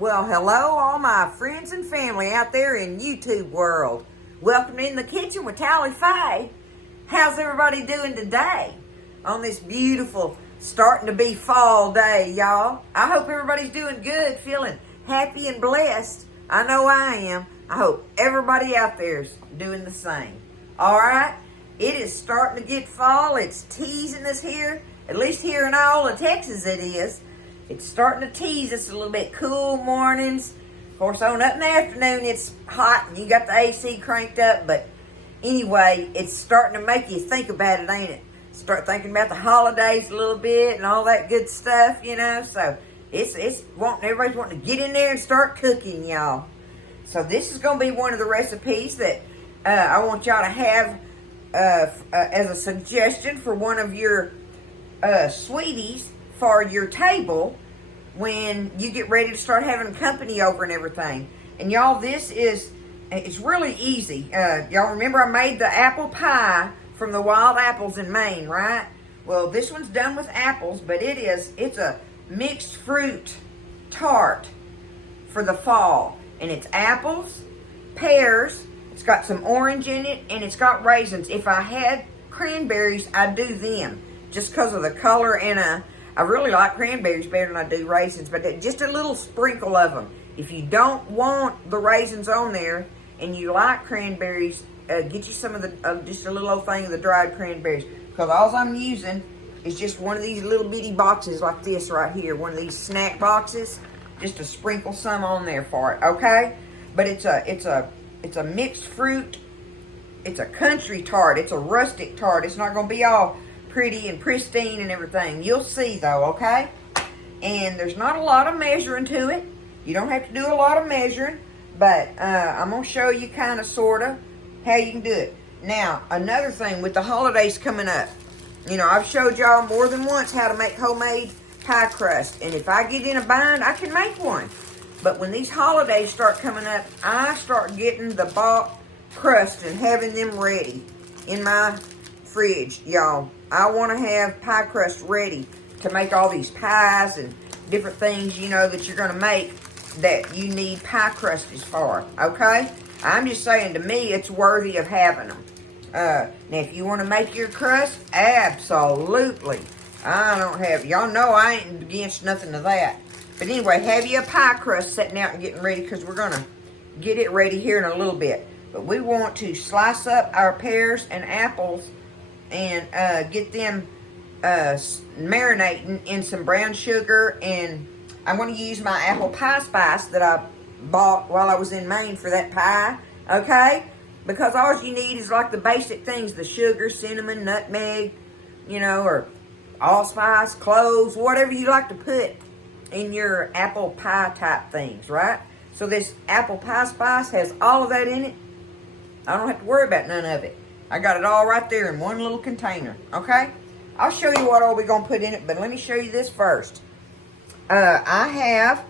Well, hello, all my friends and family out there in YouTube world. Welcome in the kitchen with Tally Faye. How's everybody doing today on this beautiful, starting to be fall day, y'all? I hope everybody's doing good, feeling happy and blessed. I know I am. I hope everybody out there's doing the same. All right? It is starting to get fall. It's teasing us here. At least here in Iola, Texas it is. It's starting to tease us a little bit. Cool mornings. Of course, on up in the afternoon, it's hot and you got the AC cranked up. But anyway, it's starting to make you think about it, ain't it? Start thinking about the holidays a little bit and all that good stuff, you know. So it's wanting, everybody's wanting to get in there and start cooking, y'all. So this is going to be one of the recipes that I want y'all to have as a suggestion for one of your sweeties for your table when you get ready to start having company over and everything. And y'all, it's really easy. Y'all remember I made the apple pie from the wild apples in Maine, right? Well, this one's done with apples, but it's a mixed fruit tart for the fall. And it's apples, pears, it's got some orange in it, and it's got raisins. If I had cranberries, I'd do them just because of the color, and I really like cranberries better than I do raisins, but just a little sprinkle of them. If you don't want the raisins on there and you like cranberries, get you some of the, just a little old thing of the dried cranberries, because all I'm using is just one of these little bitty boxes like this right here, one of these snack boxes, just to sprinkle some on there for it, okay? But it's a mixed fruit, it's a country tart, it's a rustic tart. It's not going to be all pretty and pristine and everything. You'll see though, okay? And there's not a lot of measuring to it. You don't have to do a lot of measuring, but I'm going to show you kind of, sort of, how you can do it. Now, another thing with the holidays coming up, you know, I've showed y'all more than once how to make homemade pie crust. And if I get in a bind, I can make one. But when these holidays start coming up, I start getting the bought crust and having them ready in my fridge, y'all. I want to have pie crust ready to make all these pies and different things, you know, that you're going to make that you need pie crusts for, okay? I'm just saying, to me, it's worthy of having them. Now, if you want to make your crust, absolutely. I don't have, y'all know I ain't against nothing of that. But anyway, have you a pie crust sitting out and getting ready, because we're going to get it ready here in a little bit. But we want to slice up our pears and apples and get them marinating in some brown sugar. And I'm going to use my apple pie spice that I bought while I was in Maine for that pie, okay? Because all you need is like the basic things, the sugar, cinnamon, nutmeg, you know, or allspice, cloves, whatever you like to put in your apple pie type things, right? So this apple pie spice has all of that in it. I don't have to worry about none of it. I got it all right there in one little container, okay? I'll show you what all we're going to put in it, but let me show you this first. I have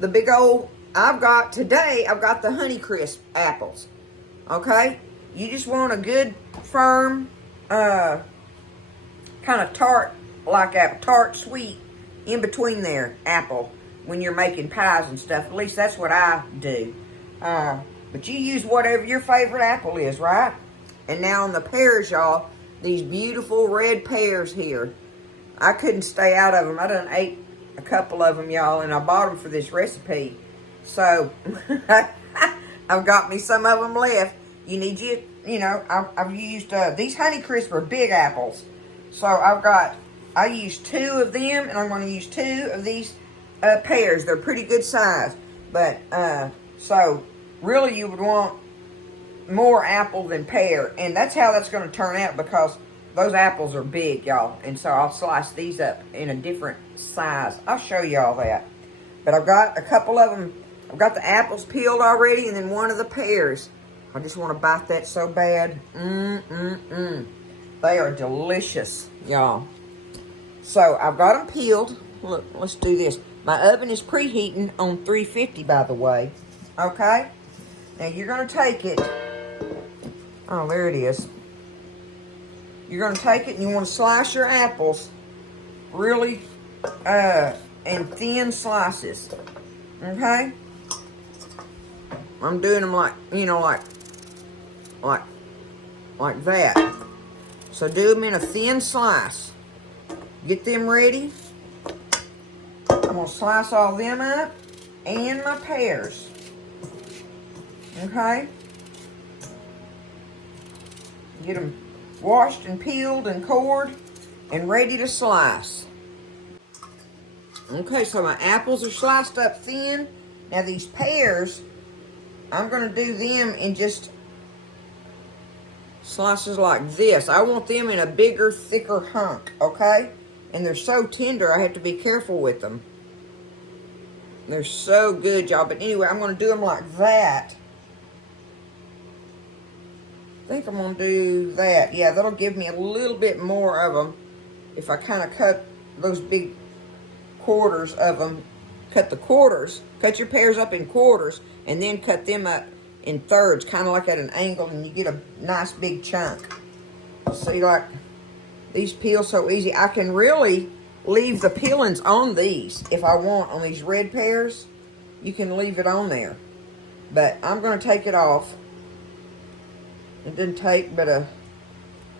the big old, I've got the Honeycrisp apples, okay? You just want a good, firm, kind of tart, like a tart sweet, in between there, apple, when you're making pies and stuff. At least that's what I do. But you use whatever your favorite apple is, right? And now on the pears, y'all, these beautiful red pears here. I couldn't stay out of them. I done ate a couple of them, y'all, and I bought them for this recipe. So, I've got me some of them left. You know, I've used, these Honeycrisp are big apples. So, I used 2 of them, and I'm going to use 2 of these pears. They're pretty good size. But, so, really you would want more apple than pear, and that's how that's going to turn out, because those apples are big, y'all. And so I'll slice these up in a different size. I'll show y'all that. But I've got a couple of them. I've got the apples peeled already, and then one of the pears. I just want to bite that so bad. They are delicious, y'all. So I've got them peeled. Look, let's do this. My oven is preheating on 350, by the way. Okay? Now you're going to take it. Oh, there it is. You're going to take it and you want to slice your apples really in thin slices. Okay? I'm doing them like, you know, like that. So do them in a thin slice. Get them ready. I'm going to slice all them up and my pears. Okay? Get them washed and peeled and cored and ready to slice. Okay, so my apples are sliced up thin. Now these pears, I'm going to do them in just slices like this. I want them in a bigger, thicker hunk, okay? And they're so tender, I have to be careful with them. They're so good, y'all. But anyway, I'm going to do them like that. I think I'm going to do that. Yeah, that'll give me a little bit more of them if I kind of cut those big quarters of them. Cut the quarters. Cut your pears up in quarters and then cut them up in thirds, kind of like at an angle, and you get a nice big chunk. See, like, these peel so easy. I can really leave the peelings on these if I want. On these red pears, you can leave it on there. But I'm going to take it off. It didn't take but a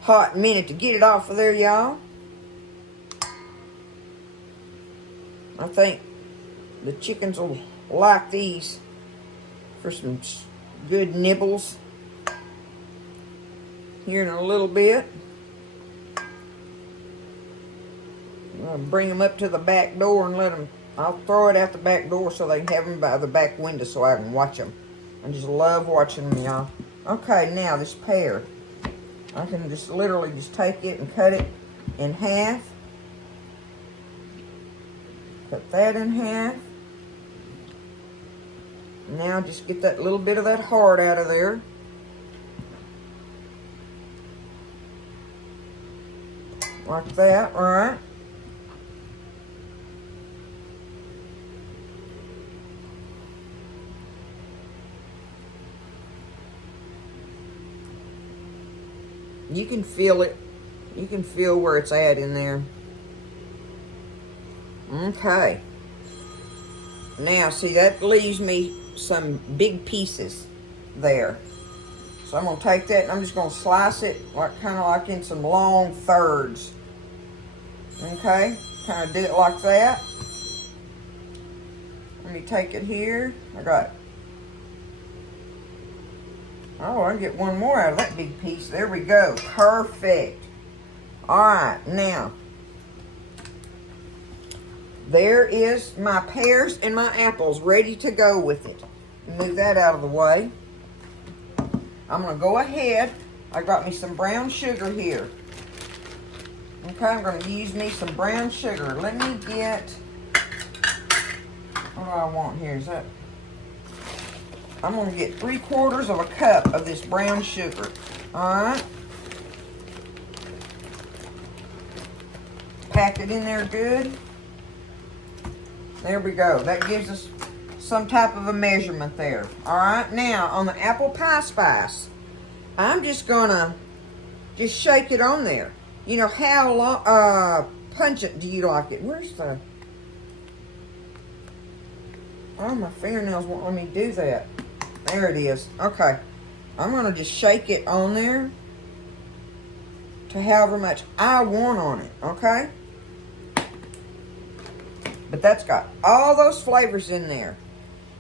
hot minute to get it off of there, y'all. I think the chickens will like these for some good nibbles here in a little bit. I'll bring them up to the back door and let them, I'll throw it out the back door so they can have them by the back window so I can watch them. I just love watching them, y'all. Okay, now this pear. I can just literally just take it and cut it in half. Cut that in half. Now just get that little bit of that heart out of there. Like that, all right? You can feel it. You can feel where it's at in there. Okay. Now, see, that leaves me some big pieces there. So I'm going to take that and I'm just going to slice it like kind of like in some long thirds. Okay? Kind of do it like that. Let me take it here. I got... Oh, I can get one more out of that big piece. There we go. Perfect. Alright, now. There is my pears and my apples ready to go with it. Move that out of the way. I'm going to go ahead. I got me some brown sugar here. Okay, I'm going to use me some brown sugar. Let me get... What do I want here? Is that... I'm going to get 3/4 of a cup of this brown sugar. Alright. Pack it in there good. There we go. That gives us some type of a measurement there. Alright. Now, on the apple pie spice, I'm just going to just shake it on there. You know, how long, pungent do you like it? Where's the... Oh, my fingernails won't let me do that. There it is. Okay. I'm going to just shake it on there to however much I want on it. Okay? But that's got all those flavors in there.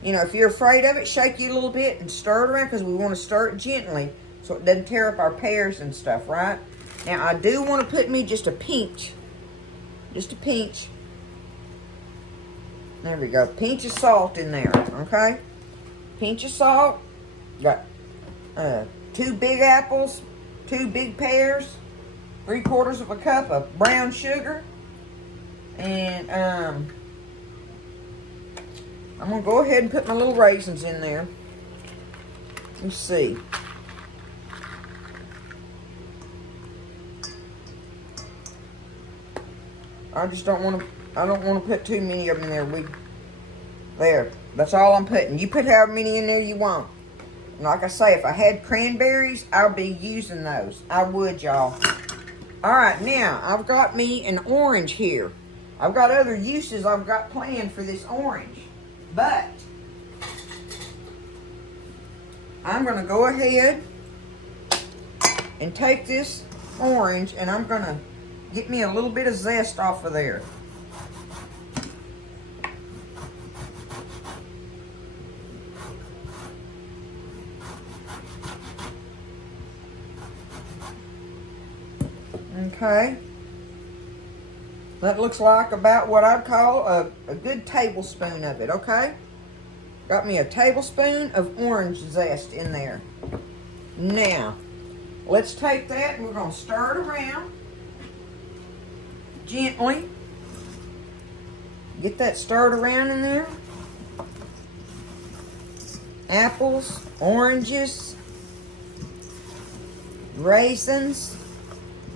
You know, if you're afraid of it, shake it a little bit and stir it around because we want to stir it gently so it doesn't tear up our pears and stuff, right? Now, I do want to put me just a pinch. Just a pinch. There we go. Pinch of salt in there, okay? Pinch of salt. Got 2 big apples, 2 big pears, 3/4 of a cup of brown sugar, and I'm gonna go ahead and put my little raisins in there. Let's see. I just don't want to. I don't want to put too many of them in there. There. That's all I'm putting. You put however many in there you want. And like I say, if I had cranberries, I'll be using those. I would, y'all. Alright, now, I've got me an orange here. I've got other uses I've got planned for this orange. But, I'm going to go ahead and take this orange and I'm going to get me a little bit of zest off of there. Okay. That looks like about what I'd call a good tablespoon of it, okay? Got me a tablespoon of orange zest in there. Now, let's take that and we're going to stir it around gently. Get that stirred around in there. Apples, oranges, raisins,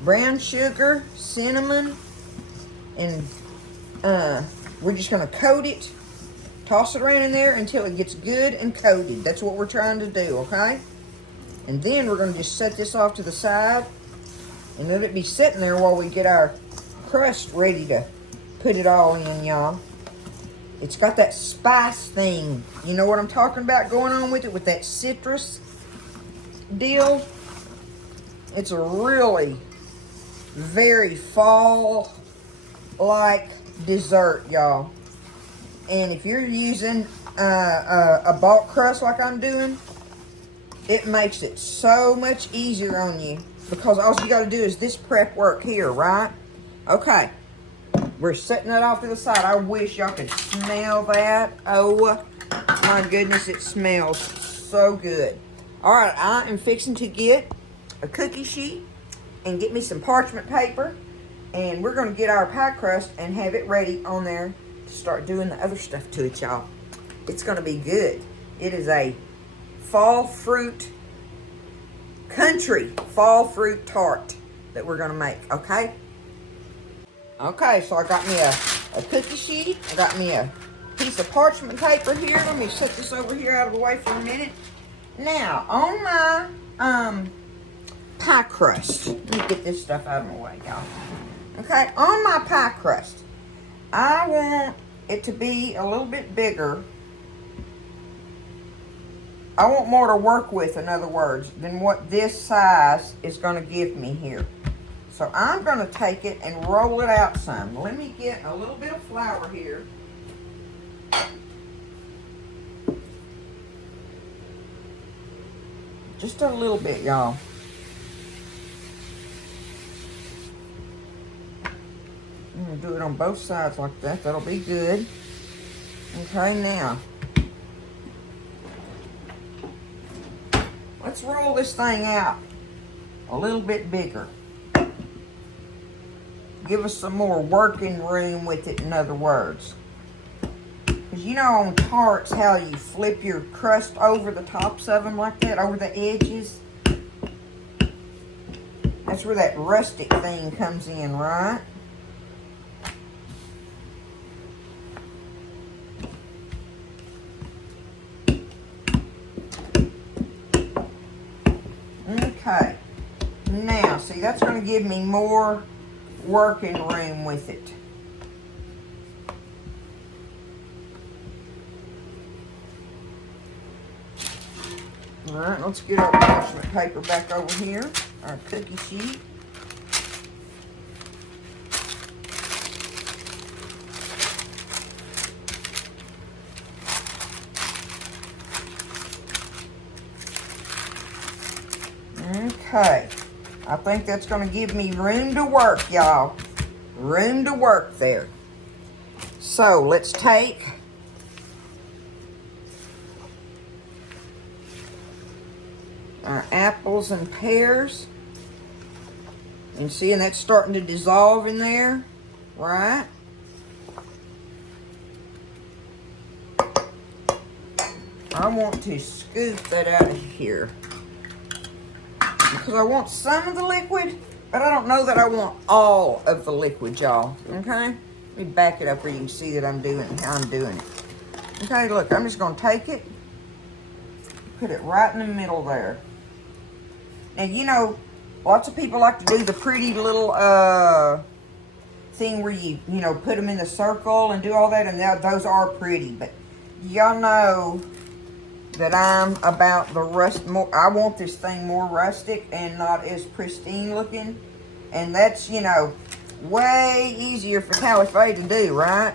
brown sugar, cinnamon, and we're just going to coat it. Toss it around in there until it gets good and coated. That's what we're trying to do, okay? And then we're going to just set this off to the side and let it be sitting there while we get our crust ready to put it all in, y'all. It's got that spice thing. You know what I'm talking about going on with it, with that citrus deal? It's a really very fall-like dessert, y'all. And if you're using a bulk crust like I'm doing, it makes it so much easier on you because all you got to do is this prep work here, right? Okay, we're setting that off to the side. I wish y'all could smell that. Oh my goodness, it smells so good. All right, I am fixing to get a cookie sheet and get me some parchment paper, and we're going to get our pie crust and have it ready on there to start doing the other stuff to it, y'all. It's going to be good. It is a fall fruit, country fall fruit tart that we're going to make, okay? Okay, so I got me a cookie sheet. I got me a piece of parchment paper here. Let me set this over here out of the way for a minute. Now, on my pie crust, let me get this stuff out of my way, y'all. Okay, on my pie crust, I want it to be a little bit bigger. I want more to work with, in other words, than what this size is going to give me here. So I'm going to take it and roll it out some. Let me get a little bit of flour here. Just a little bit, y'all. I'm going to do it on both sides like that. That'll be good. Okay, now. Let's roll this thing out a little bit bigger. Give us some more working room with it, in other words. Because you know on tarts how you flip your crust over the tops of them like that, over the edges? That's where that rustic thing comes in, right? Okay. Now, see, that's going to give me more working room with it. All right, let's get our parchment paper back over here, our cookie sheet. Okay, I think that's going to give me room to work, y'all. Room to work there. So let's take our apples and pears. And see, and that's starting to dissolve in there, right? I want to scoop that out of here, because I want some of the liquid, but I don't know that I want all of the liquid, y'all. Okay? Let me back it up where you can see that I'm doing how I'm doing it. Okay, look, I'm just going to take it, put it right in the middle there. And you know, lots of people like to do the pretty little thing where you know, put them in the circle and do all that, and those are pretty. But y'all know that I'm about the I want this thing more rustic and not as pristine looking. And that's, you know, way easier for Tally Faye to do, right?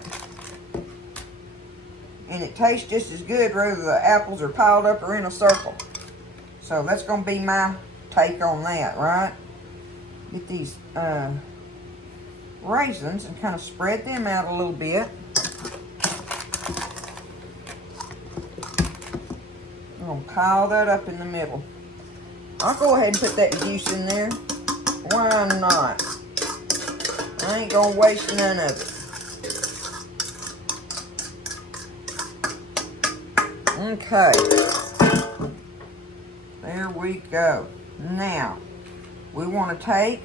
And it tastes just as good whether the apples are piled up or in a circle. So that's going to be my take on that, right? Get these raisins and kind of spread them out a little bit. I'm going to pile that up in the middle. I'll go ahead and put that juice in there. Why not? I ain't going to waste none of it. Okay. There we go. Now, we want to take,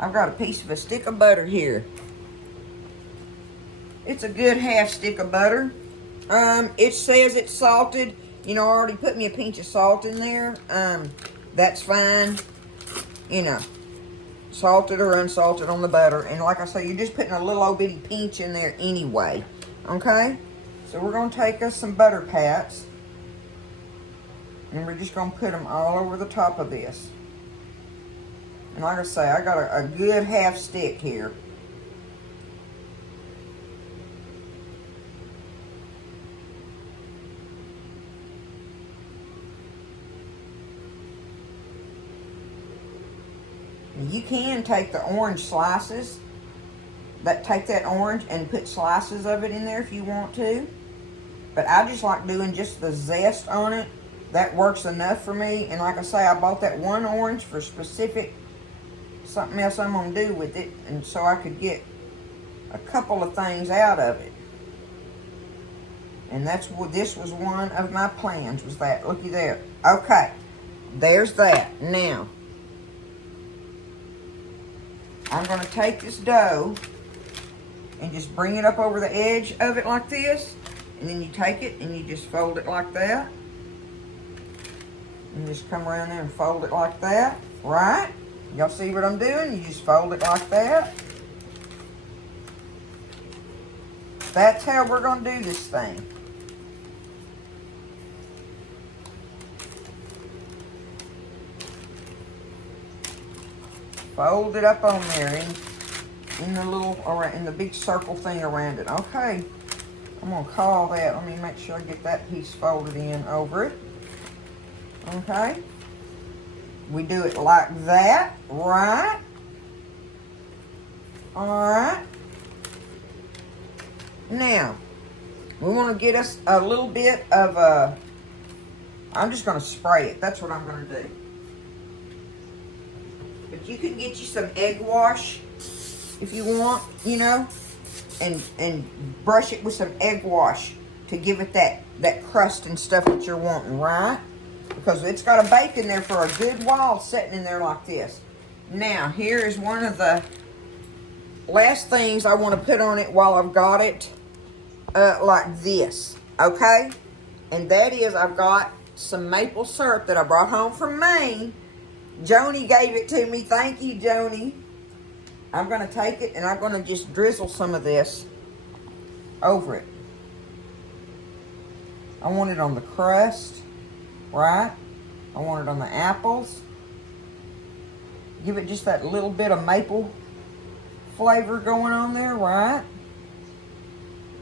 I've got a stick of butter here. It's a good half stick of butter. It says it's salted. You know, I already put me a pinch of salt in there. That's fine. You know, salted or unsalted on the butter. And like I say, you're just putting a little old bitty pinch in there anyway. Okay? So we're going to take us some butter pats. And we're just going to put them all over the top of this. And like I say, I got a good half stick here. You can take the orange slices, take that orange and put slices of it in there if you want to. But I just like doing just the zest on it. That works enough for me. And like I say, I bought that one orange for specific something else I'm going to do with it. And so I could get a couple of things out of it. And that's what this was one of my plans, was that. Looky there. Okay. There's that. Now, I'm going to take this dough and just bring it up over the edge of it like this. And then you take it and you just fold it like that. And just come around there and fold it like that. Right? Y'all see what I'm doing? You just fold it like that. That's how we're going to do this thing. Fold it up on there in the little, in the big circle thing around it. Okay. I'm going to call that. Let me make sure I get that piece folded in over it. Okay. We do it like that, right? Alright. Now, we want to get us a little bit of I'm just going to spray it. That's what I'm going to do. But you can get you some egg wash if you want, you know, and brush it with some egg wash to give it that crust and stuff that you're wanting, right? Because it's got to bake in there for a good while sitting in there like this. Now, here is one of the last things I want to put on it while I've got it like this, okay? And that is, I've got some maple syrup that I brought home from Maine. Joni gave it to me. Thank you, Joni. I'm going to take it and I'm going to just drizzle some of this over it. I want it on the crust, right? I want it on the apples. Give it just that little bit of maple flavor going on there, right?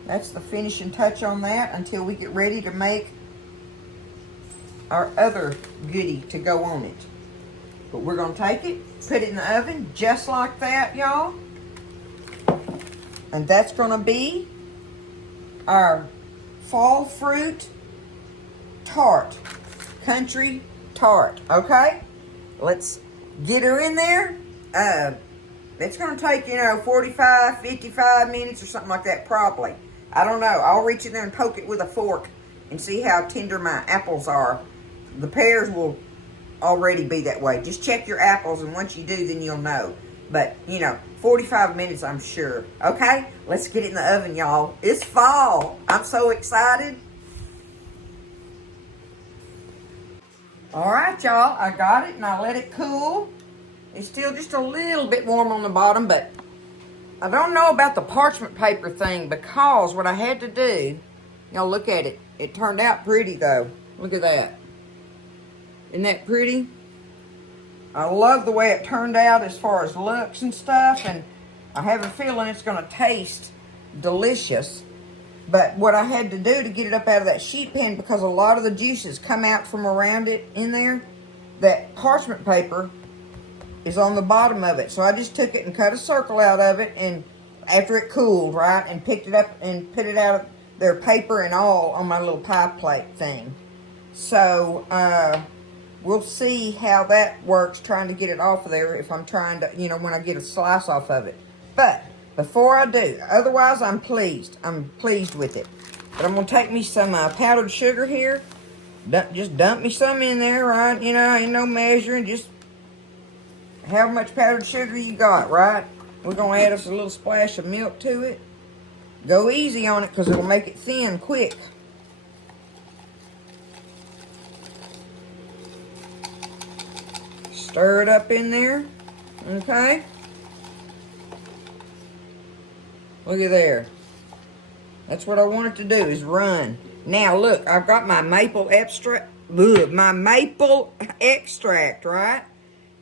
That's the finishing touch on that until we get ready to make our other goodie to go on it. But we're going to take it, put it in the oven just like that, y'all. And that's going to be our fall fruit tart, country tart, okay? Let's get her in there. It's going to take, 45, 55 minutes or something like that probably. I don't know. I'll reach in there and poke it with a fork and see how tender my apples are. The pears will already be that way. Just check your apples, and once you do, then you'll know. But, 45 minutes, I'm sure. Okay? Let's get it in the oven, y'all. It's fall. I'm so excited. All right, y'all. I got it, and I let it cool. It's still just a little bit warm on the bottom, but I don't know about the parchment paper thing, because what I had to do, y'all look at it. It turned out pretty though. Look at that. Isn't that pretty? I love the way it turned out as far as looks and stuff, and I have a feeling it's going to taste delicious. But what I had to do to get it up out of that sheet pan, because a lot of the juices come out from around it in there, that parchment paper is on the bottom of it. So I just took it and cut a circle out of it, and after it cooled, right, and picked it up and put it out of their paper and all on my little pie plate thing. So, we'll see how that works, trying to get it off of there if I'm trying to, you know, when I get a slice off of it. But before I do, otherwise I'm pleased. I'm pleased with it. But I'm going to take me some powdered sugar here. Just dump me some in there, right? You know, ain't no measuring. Just how much powdered sugar you got, right? We're going to add us a little splash of milk to it. Go easy on it because it'll make it thin quick. Stir it up in there, okay? Look at there. That's what I want it to do, is run. Now look, I've got my maple extract, right?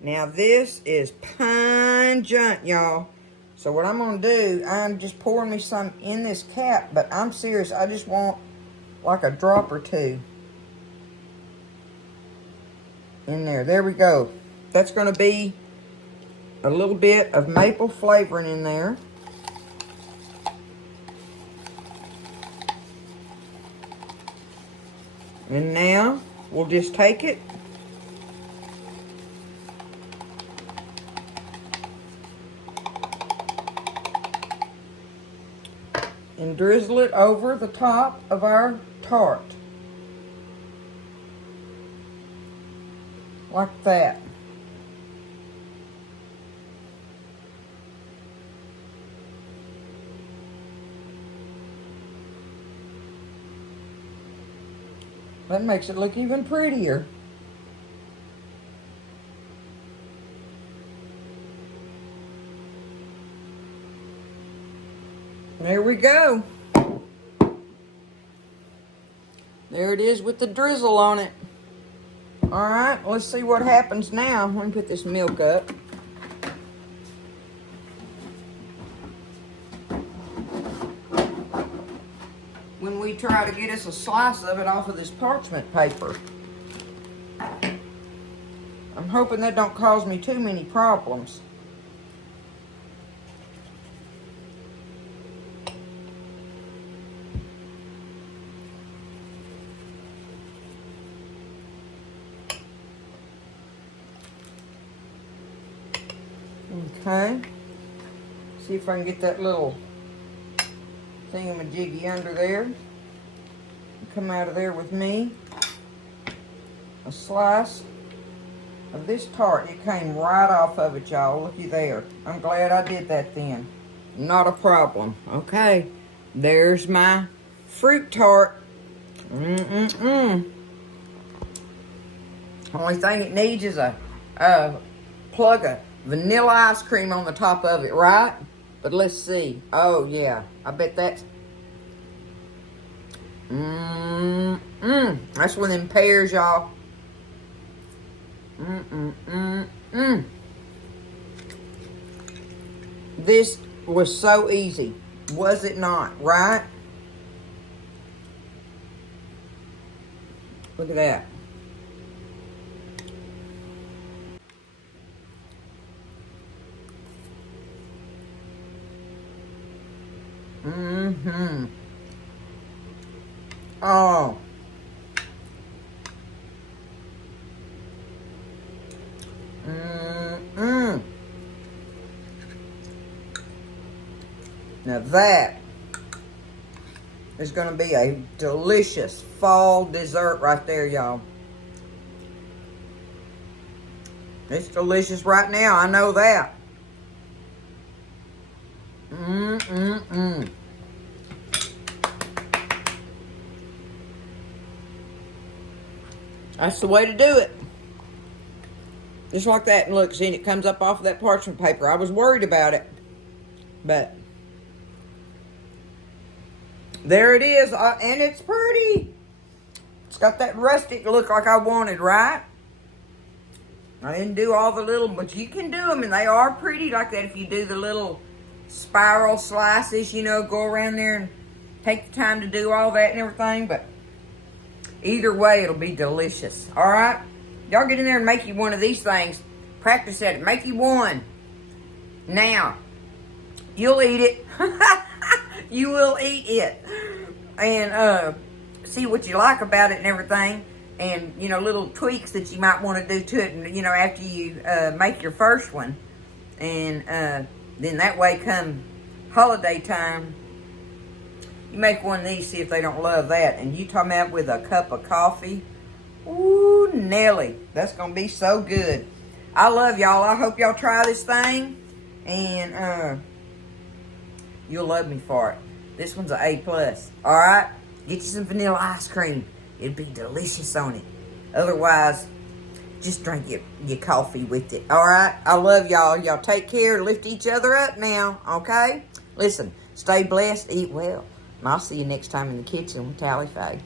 Now this is pungent, y'all. So what I'm gonna do, I'm just pouring me some in this cap, but I'm serious, I just want like a drop or two in there. There we go. That's going to be a little bit of maple flavoring in there. And now we'll just take it and drizzle it over the top of our tart. Like that. That makes it look even prettier. There we go. There it is with the drizzle on it. All right, let's see what happens now. Let me put this milk up. When we try to get us a slice of it off of this parchment paper. I'm hoping that don't cause me too many problems. Okay. See if I can get that little thingamajiggy under there. Come out of there with me. A slice of this tart. It came right off of it, y'all. Looky there. I'm glad I did that then. Not a problem. Okay. There's my fruit tart. Only thing it needs is a plug of vanilla ice cream on the top of it, right? But let's see. Oh, yeah. I bet that's... That's one of them pears, y'all. This was so easy. Was it not, right? Look at that. Oh. Now that is going to be a delicious fall dessert right there, y'all. It's delicious right now, I know that. That's the way to do it. Just like that. And look, see, it comes up off of that parchment paper. I was worried about it. But there it is. And it's pretty. got that rustic look like I wanted, right? I didn't do all the little, but you can do them, and they are pretty like that if you do the little spiral slices, you know, go around there and take the time to do all that and everything. But either way, it'll be delicious. All right? Y'all get in there and make you one of these things. Practice at it. Make you one. Now, you'll eat it. You will eat it. And see what you like about it and everything. And, you know, little tweaks that you might want to do to it, and, you know, after you make your first one. And then that way, come holiday time, you make one of these, see if they don't love that. And you talking about with a cup of coffee. Ooh, Nelly. That's going to be so good. I love y'all. I hope y'all try this thing. And you'll love me for it. This one's an A+. All right? Get you some vanilla ice cream. It'd be delicious on it. Otherwise, just drink your coffee with it. All right? I love y'all. Y'all take care. Lift each other up now. Okay? Listen, stay blessed. Eat well. And I'll see you next time in the kitchen with Tally Faye.